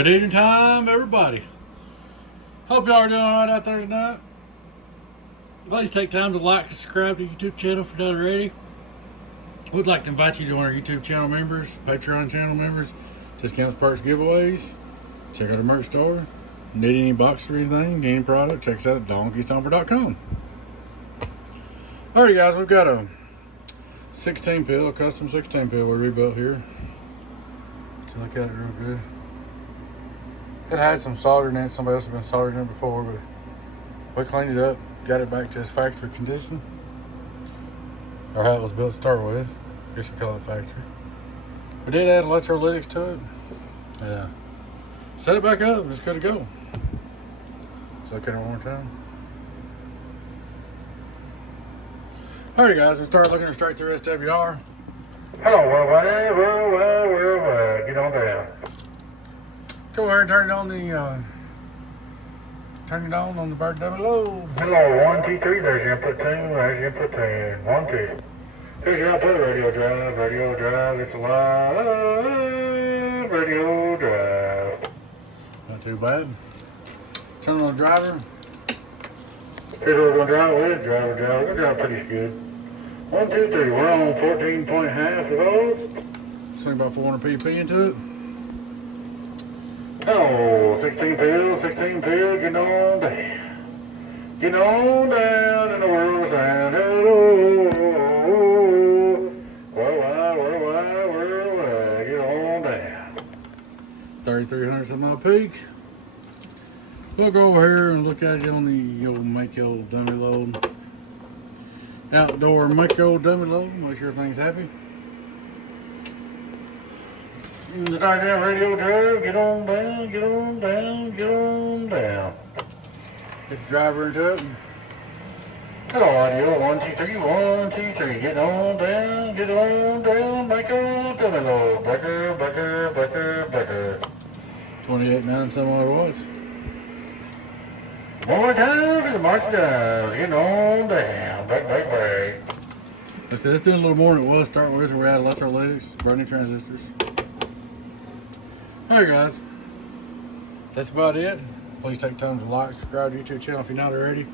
Good evening time, everybody. Hope y'all are doing all right out there tonight. Please take time to like and subscribe to the YouTube channel if you're not already. We'd like to invite you to join our YouTube channel members, Patreon channel members, discounts, perks, giveaways. Check out our merch store. Need any box or anything, need any product, check us out at donkeystomper.com. Alright guys, we've got a 16 pill, a custom 16 pill we rebuilt here. Let's look at it real good. It had some solder in it, somebody else had been soldering it before, but we cleaned it up, got it back to its factory condition. Or how it was built to start with. I guess you call it factory. We did add electrolytics to it. Yeah. Set it back up, it's good to go. Let's look at it one more time. Alright guys, we'll start looking straight through SWR. Hello, well, get on down. Go ahead and turn it on the bird dummy low. Hello, 1, 2, 3, there's your input 2, there's your input 10, 1, 2. Here's your output, radio drive, it's a live radio drive. Not too bad. Turn on the driver. Here's what we're going to drive with, we're going to drive pretty good. 1, 2, 3, we're on 14.5 volts. Swing about 400 pp into it. Oh, 16 pills, get on down. Get on down in the world sound. Hello. Worldwide, get on down. 3,300 some odd peak. We'll go over here and look at it on the old make old dummy load. Outdoor make old dummy load, make sure everything's happy. Start down radio drive, get on down, get on down, get on down. Get the driver into it. Hello audio, 1, 2, 3, 1, 2, 3, get on down, make a dummy load. Becker. 28.9 some odd watts. One more time for the march drive, get on down, break. Let's do a little more than it was starting with. We're at electrolytics, burning transistors. Alright guys, that's about it. Please take time to like, subscribe to the YouTube channel if you're not already.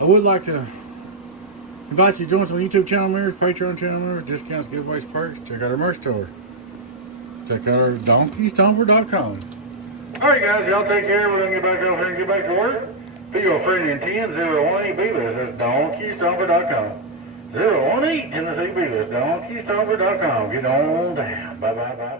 I would like to invite you to join some YouTube channel members, Patreon channel members, discounts, giveaways, perks. Check out our merch store. Check out our donkeystomper.com. Alright guys, y'all take care. We're going to get back over here and get back to work. Be your friend in 10-018 Beavis. That's donkeystomper.com. 018 Tennessee Beavis. donkeystomper.com. Get on down. Bye.